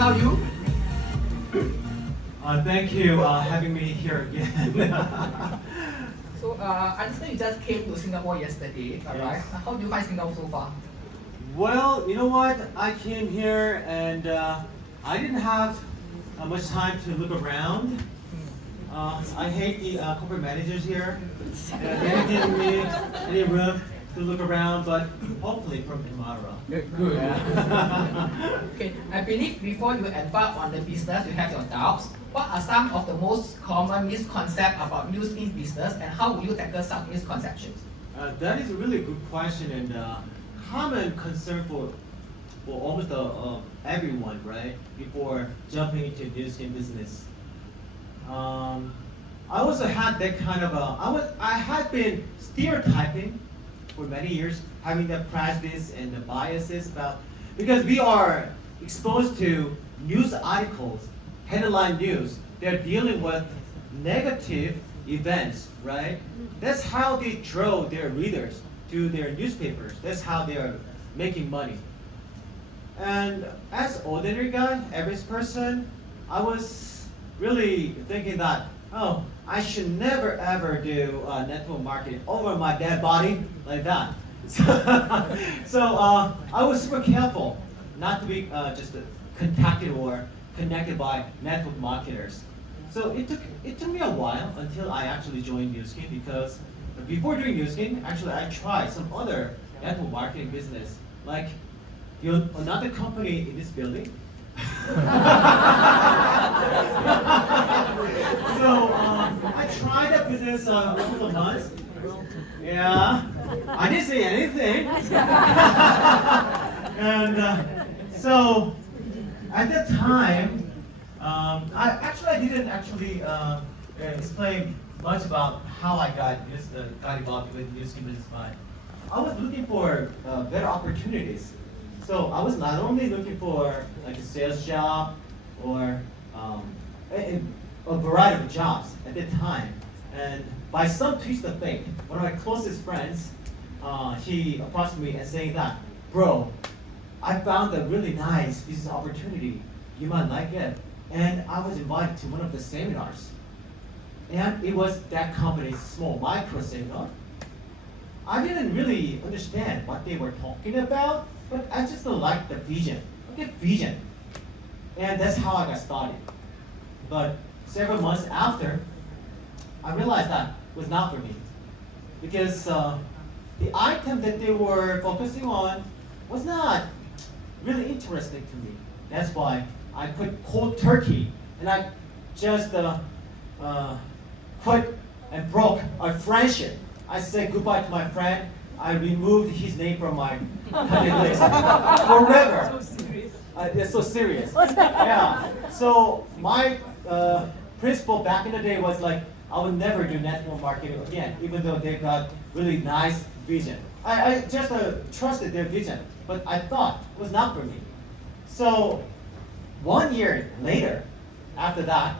how are you? Thank you having me here again. So, I understand you just came to Singapore yesterday, alright? Yes. How do you find Singapore so far? Well, you know what? I came here and I didn't have much time to look around. I hate the corporate managers here. They didn't give me any room to look around, but hopefully from tomorrow. Good. Yeah. Okay, I believe before you embark on the business, you have your doubts. What are some of the most common misconceptions about Nuskin business, and how will you tackle some misconceptions? That is a really good question and common concern for almost everyone, right? Before jumping into Nuskin business. I also had that kind of I had been stereotyping for many years, having the prejudice and the biases about, because we are exposed to news articles, headline news, they're dealing with negative events, right? That's how they draw their readers to their newspapers. That's how they are making money. And as ordinary guy, average person, I was really thinking that, oh, I should never ever do network marketing over my dead body like that. So I was super careful not to be just contacted or connected by network marketers. So it took me a while until I actually joined Nuskin, because before doing Nuskin, actually I tried some other network marketing business, like another company in this building. So I tried that business a couple of months. Yeah, I didn't say anything. And so at that time, I didn't actually explain much about how I got involved with Nuskin business, but I was looking for better opportunities. So I was not only looking for like a sales job or a variety of jobs at that time, and by some twist of fate, one of my closest friends, he approached me and saying that, bro, I found a really nice business opportunity. You might like it. And I was invited to one of the seminars. And it was that company's small micro seminar. I didn't really understand what they were talking about, but I just liked the vision. Okay, vision. And that's how I got started. But several months after, I realized that was not for me. Because the item that they were focusing on was not really interesting to me. That's why I quit cold turkey, and I just quit and broke our friendship. I said goodbye to my friend. I removed his name from my contact list forever. It's so serious. Yeah. So my principle back in the day was like, I would never do network marketing again, even though they got really nice vision. I just trusted their vision, but I thought it was not for me. So 1 year later, after that,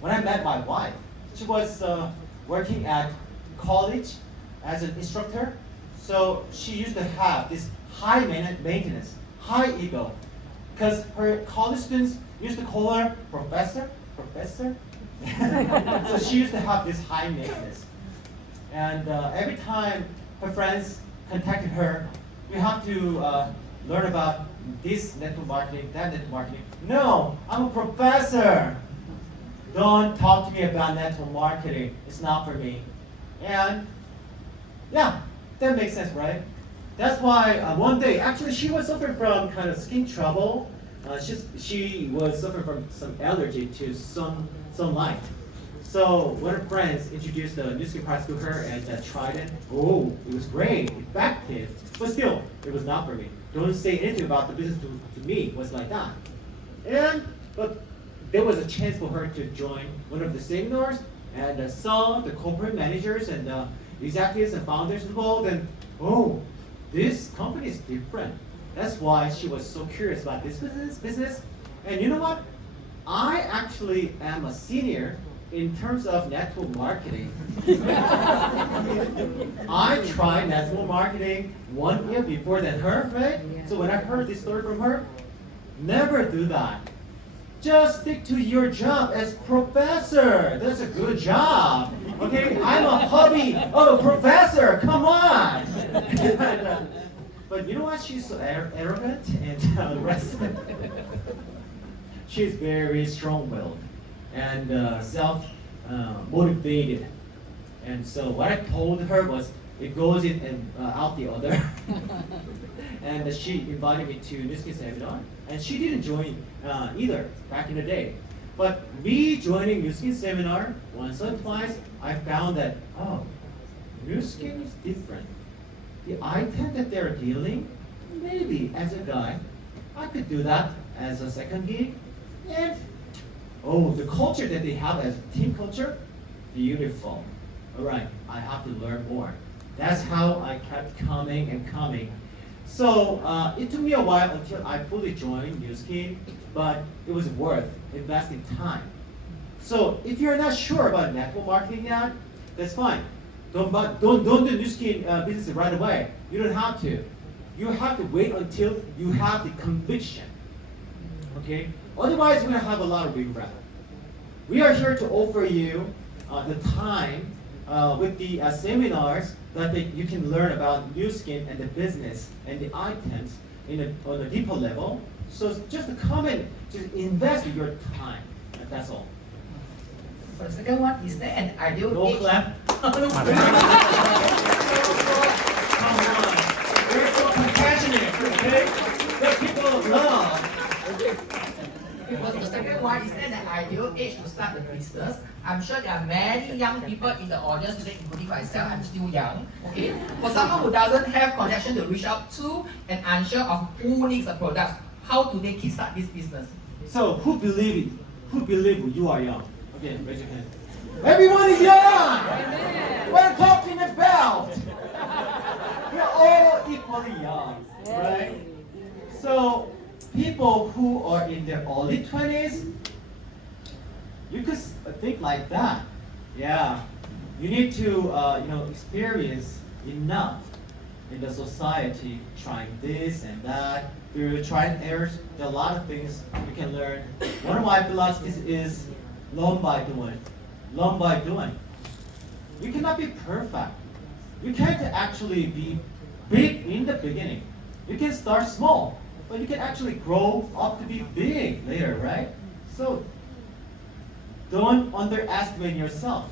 when I met my wife, she was working at college as an instructor. So she used to have this high maintenance, high ego, because her college students used to call her professor. So she used to have this high maintenance. And every time her friends contacted her, we have to learn about this network marketing, that network marketing. No, I'm a professor. Don't talk to me about network marketing. It's not for me. And yeah, that makes sense, right? That's why one day, actually she was suffering from kind of skin trouble. She was suffering from some allergy to sunlight. So one of her friends introduced the Nuskin products to her and tried it. Oh, it was great, effective. But still, it was not for me. Don't say anything about the business to me. It was like that. But there was a chance for her to join one of the seminars and saw the corporate managers and executives and founders involved, and oh, this company is different. That's why she was so curious about this business. And you know what? I actually am a senior in terms of network marketing. I tried network marketing 1 year before than her, right? So when I heard this story from her, never do that. just stick to your job as professor. That's a good job. Okay, I'm a hobby of a professor. Come on. But you know what? She's so arrogant and restless. She's very strong-willed and self-motivated. And so what I told her was, it goes in and out the other. And she invited me to Nuskin seminar, and she didn't join either back in the day. But me joining Nuskin seminar once or twice, I found that, oh, Nuskin is different. The item that they're dealing, maybe as a guy, I could do that as a second gig. And oh, the culture that they have as a team culture, beautiful. All right, I have to learn more. That's how I kept coming and coming. So it took me a while until I fully joined Nuskin, but it was worth investing time. So if you're not sure about network marketing yet, that's fine. Don't do Nuskin business right away. You don't have to. You have to wait until you have the conviction. Okay? Otherwise, you're gonna have a lot of regret. We are here to offer you the time with the seminars that you can learn about Nuskin and the business and the items on a deeper level. So just to come and just invest your time. That's all. For the second one, is there an ideal No age? clap. Come on. We're so compassionate, okay? The people of love. For the second one, is there an ideal age to start the business? I'm sure there are many young people in the audience today, including myself. I'm still young. Okay. For someone who doesn't have connection to reach out to and unsure of who needs a product, how do they kickstart this business? So who believe it? Who believe you are young? Okay, raise your hand. Everyone is young! What I'm talking about! We're all equally young, right? So people who are in their early 20s, you could think like that. Yeah, you need to experience enough in the society, trying this and that. Through try and errors, there are a lot of things you can learn. One of my philosophies is learn by doing. Learn by doing. You cannot be perfect. You can't actually be big in the beginning. You can start small, but you can actually grow up to be big later, right? So don't underestimate yourself.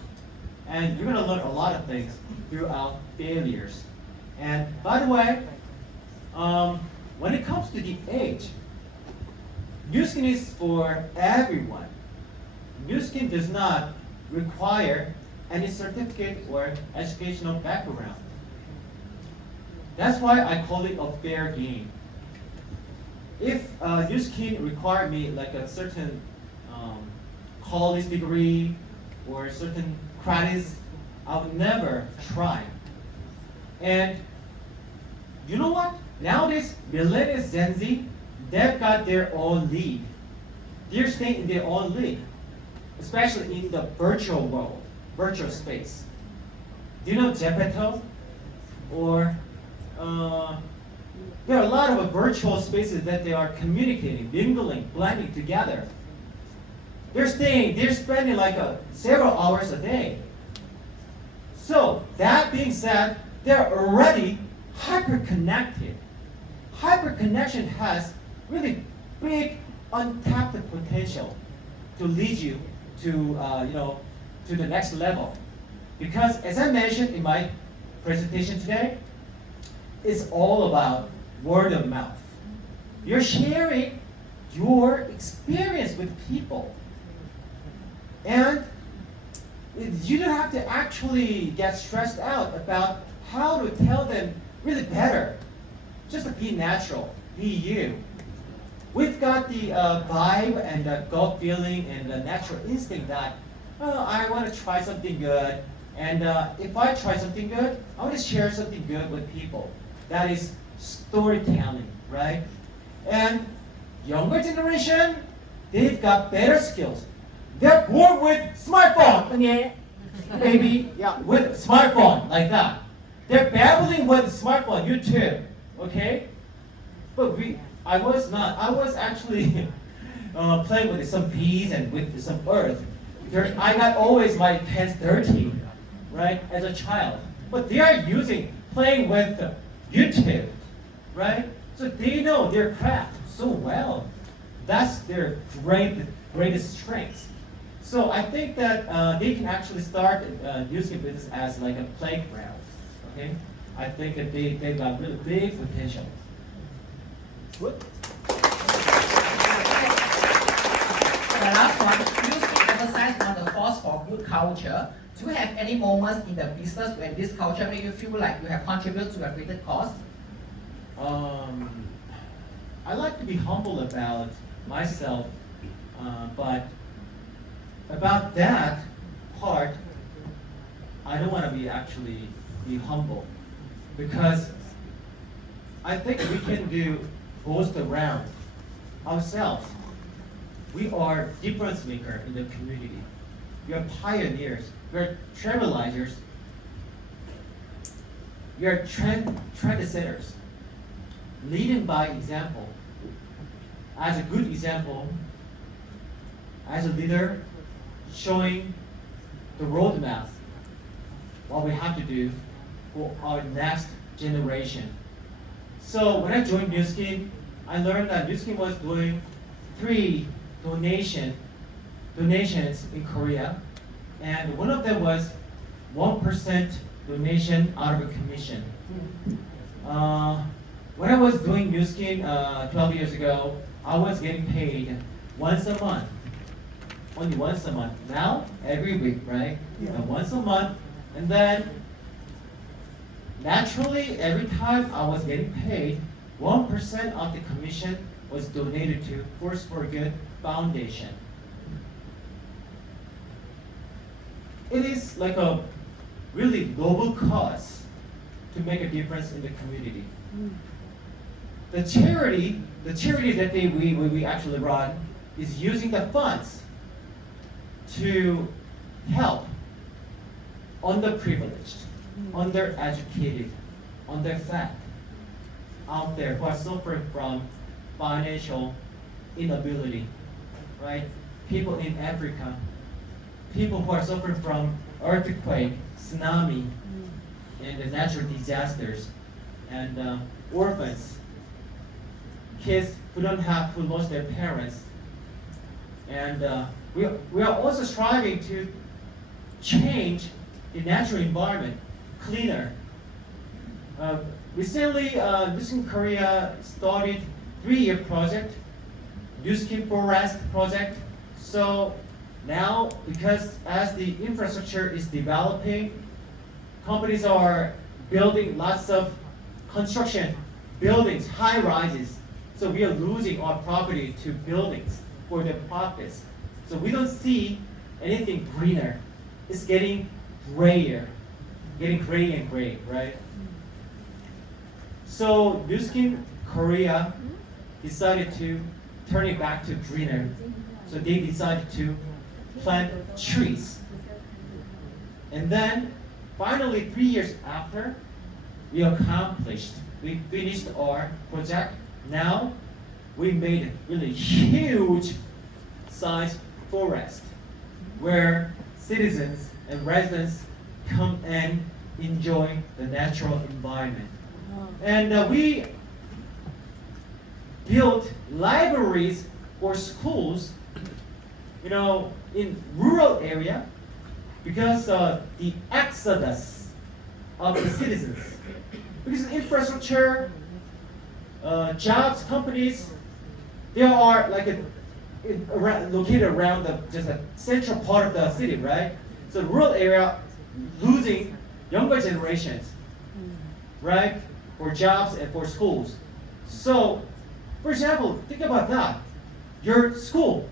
And you're gonna learn a lot of things throughout failures. And by the way, when it comes to the age, Nuskin is for everyone. Nuskin does not require any certificate or educational background. That's why I call it a fair game. If Nuskin required me like a certain college degree or certain credits, I would never try. And you know what? Nowadays, millennials, Gen Z, they've got their own league. They're staying in their own league, especially in the virtual world, virtual space. Do you know Gepetto? Or there are a lot of virtual spaces that they are communicating, mingling, blending together. They're spending like several hours a day. So that being said, they're already hyper-connected. Hyper-connection has really big untapped potential to lead you to to the next level. Because as I mentioned in my presentation today, it's all about word of mouth. You're sharing your experience with people. And you don't have to actually get stressed out about how to tell them really better. Just be natural, be you. We've got the vibe and the gut feeling and the natural instinct that, I want to try something good. And if I try something good, I want to share something good with people. That is storytelling, right? And younger generation, they've got better skills. They're born with smartphone. Maybe, yeah, with smartphone, like that. They're babbling with smartphone, you too, okay? But I was not. I was actually playing with some bees and with some earth. I got always my hands dirty, right, as a child. But they are playing with YouTube, right? So they know their craft so well. That's their greatest strength. So I think that they can actually start Nuskin business as like a playground. Okay, I think that they got really big potential. Good. The last one, Nuskin emphasize on the force for good culture. Do you have any moments in the business when this culture make you feel like you have contributed to a greater cause? I like to be humble about myself, but about that part, I don't want to be humble, because I think we can do boast around ourselves. We are difference maker in the community. We are pioneers. We are trailblazers. We are trendsetters, leading by example. As a good example, as a leader, showing the roadmap, what we have to do for our next generation. So when I joined Nuskin, I learned that Nuskin was doing 3 donations in Korea, and one of them was 1% donation out of a commission. When I was doing Nuskin 12 years ago, I was getting paid once a month. Only once a month. Now, every week, right? Once a month. And then, naturally, every time I was getting paid, 1% of the commission was donated to Force for Good Foundation. It is like a really noble cause to make a difference in the community. The charity that we actually run is using the funds to help underprivileged, undereducated, underfed out there who are suffering from financial inability, right? People in Africa, people who are suffering from earthquake, tsunami, and the natural disasters, and orphans, kids who lost their parents, and we are also striving to change the natural environment cleaner. Recently, Nuskin Korea started 3-year project, Nuskin Forest project. So now, because as the infrastructure is developing, companies are building lots of construction buildings, high rises. So we are losing our property to buildings for their profits. So we don't see anything greener. It's getting grayer, getting gray and gray, right? So Nuskin Korea decided to turn it back to greener. So they decided to plant trees. And then finally 3 years after, we accomplished. We finished our project. Now we made a really huge size forest where citizens and residents come and enjoy the natural environment. And we built libraries for schools, in rural area, because the exodus of the citizens. Because infrastructure, jobs, companies, they are located around just a central part of the city, right? So rural area losing younger generations, right? For jobs and for schools. So, for example, think about that. Your school,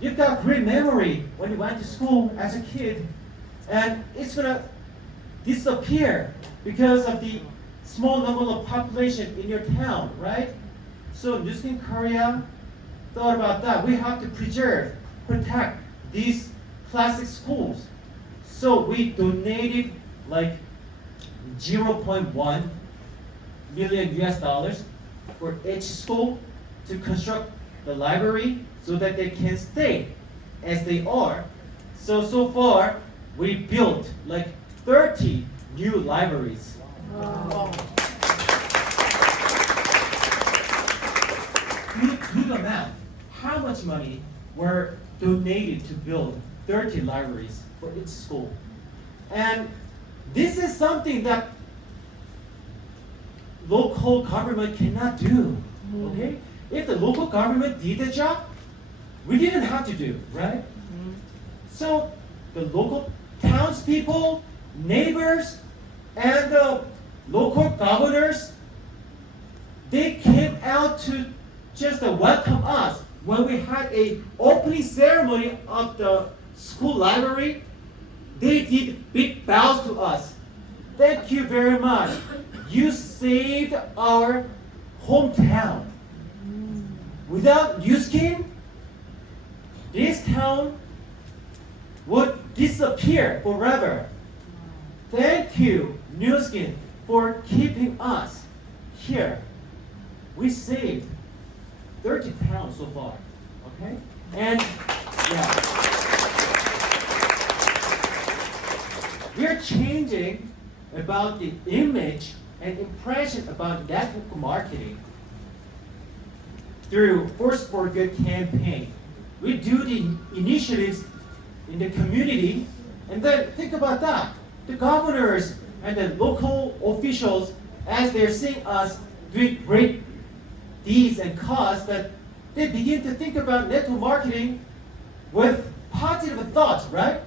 you've got great memory when you went to school as a kid, and it's gonna disappear because of the small number of population in your town, right? So Nuskin Korea thought about that. We have to preserve, protect these classic schools. So we donated like 0.1 million US dollars for each school to construct the library so that they can stay as they are. So far, we built like 30 new libraries. Wow. Do the math. How much money were donated to build 30 libraries for each school? And this is something that local government cannot do. Okay? If the local government did the job, we didn't have to do, right? So the local townspeople, neighbors, and the local governors, they came out to just welcome us when we had a opening ceremony of the school library. They did big bows to us. Thank you very much. You saved our hometown. Without Nuskin, this town would disappear forever. Thank you, Nuskin, for keeping us here. We saved 30 pounds so far, okay? And yeah, we are changing about the image and impression about network marketing through Force for Good campaign. We do the initiatives in the community, and then think about that. The governors and the local officials, as they're seeing us doing great deeds and cause, that they begin to think about network marketing with positive thoughts, right?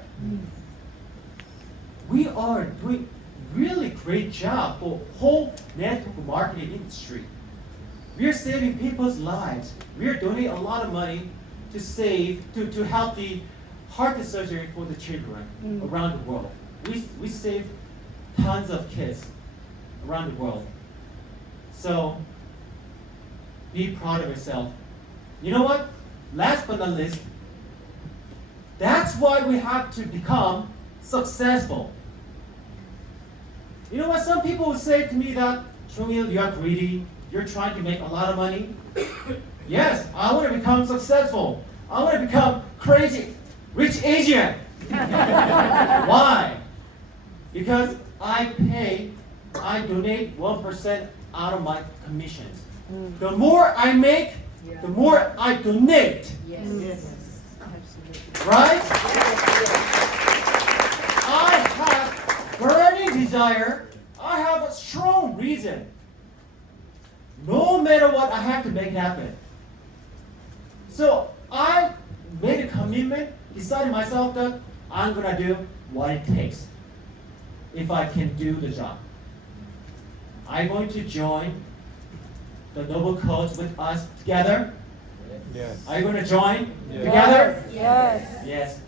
We are doing really great job for whole network marketing industry. We are saving people's lives. We are donating a lot of money to help the heart surgery for the children around the world. We save tons of kids around the world. So be proud of yourself. You know what? Last but not least, that's why we have to become successful. You know what? Some people would say to me that, Chongil, you are greedy. You're trying to make a lot of money. Yes, I want to become successful. I want to become crazy, rich Asian. Why? Because I donate 1% out of my commissions. The more I make, the more I donate. Yes. Right? I have burning desire. I have a strong reason. No matter what, I have to make it happen. So I made a commitment, decided myself that I'm gonna do what it takes if I can do the job. I'm going to join the Noble Codes with us together. Yes. Are you going to join together? Yes. Yes.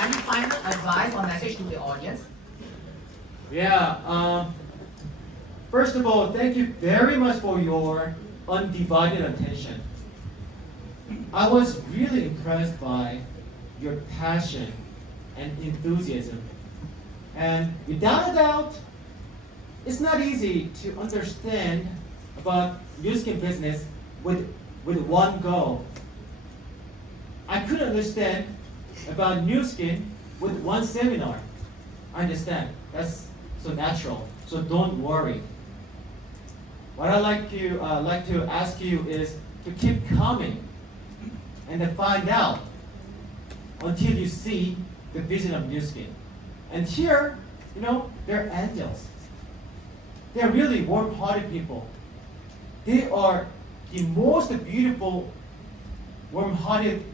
Any final advice or message to the audience? Yeah. First of all, thank you very much for your undivided attention. I was really impressed by your passion and enthusiasm. And without a doubt, it's not easy to understand about Nuskin business with one goal. I couldn't understand about Nuskin with one seminar. I understand. That's so natural. So don't worry. What I like to ask you is to keep coming and to find out until you see the vision of Nuskin. And here, they're angels. They're really warm-hearted people. They are the most beautiful, warm-hearted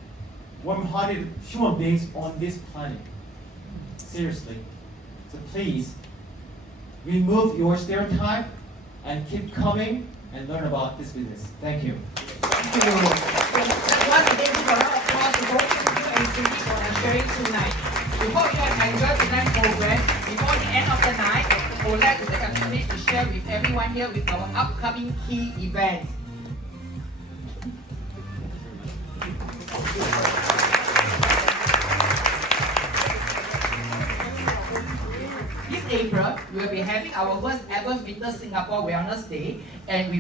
human beings on this planet. Seriously. So please, remove your stereotype and keep coming and learn about this business. Thank you. Thank you. Once again, give a round of applause to both you and Cindy for their sharing tonight. We hope you have enjoyed tonight's program. Before the end of the night, I would like to take a minute to share with everyone here with our upcoming key events. This April, we will be having our first ever Winter Singapore Wellness Day, and we